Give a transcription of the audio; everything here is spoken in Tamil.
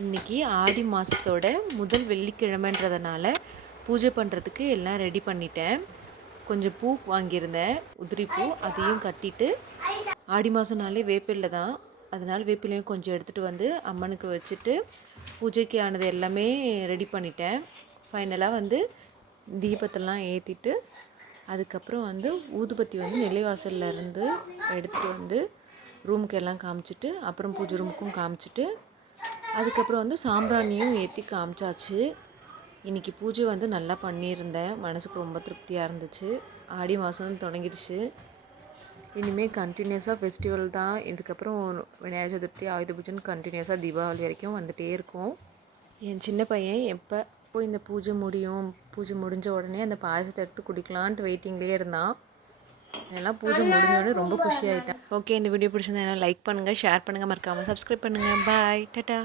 இன்றைக்கி ஆடி மாதத்தோட முதல் வெள்ளிக்கிழமைன்றதுனால பூஜை பண்ணுறதுக்கு எல்லாம் ரெடி பண்ணிட்டேன். கொஞ்சம் பூ வாங்கியிருந்தேன், உதிரி பூ, அதையும் கட்டிட்டு ஆடி மாதம்னாலே வேப்பிலை தான், அதனால் வேப்பிலையும் கொஞ்சம் எடுத்துகிட்டு வந்து அம்மனுக்கு வச்சுட்டு பூஜைக்கு ஆனது எல்லாமே ரெடி பண்ணிட்டேன். ஃபைனலாக தீபத்தெல்லாம் ஏற்றிட்டு அதுக்கப்புறம் ஊதுபத்தி நிலைவாசலில் இருந்து எடுத்துகிட்டு ரூமுக்கு எல்லாம் காமிச்சிட்டு அப்புறம் பூஜை ரூமுக்கும் காமிச்சிட்டு அதுக்கப்புறம் சாம்பிராணியும் ஏற்றி காமிச்சாச்சு. இன்றைக்கி பூஜை நல்லா பண்ணியிருந்தேன், மனசுக்கு ரொம்ப திருப்தியாக இருந்துச்சு. ஆடி மாதம் தொடங்கிடுச்சு, இனிமேல் கண்டினியூஸாக ஃபெஸ்டிவல் தான். இதுக்கப்புறம் விநாயகர் சதுர்த்தி, ஆயுத பூஜைன்னு கண்டினியூஸாக தீபாவளி வரைக்கும் வந்துகிட்டே இருக்கும். என் சின்ன பையன் எப்போ இந்த பூஜை முடியும், பூஜை முடிஞ்ச உடனே அந்த பாயசத்தை எடுத்து குடிக்கலான்ட்டு வெயிட்டிங்லேயே இருந்தான். எல்லாம் பூஜை முடிஞ்சோடனே ரொம்ப குஷியாகிட்டேன். ஓகே, இந்த வீடியோ பிடிச்சிருந்தா லைக் பண்ணுங்கள், ஷேர் பண்ணுங்கள், மறக்காமல் சப்ஸ்கிரைப் பண்ணுங்கள். பாய், டாட்டா.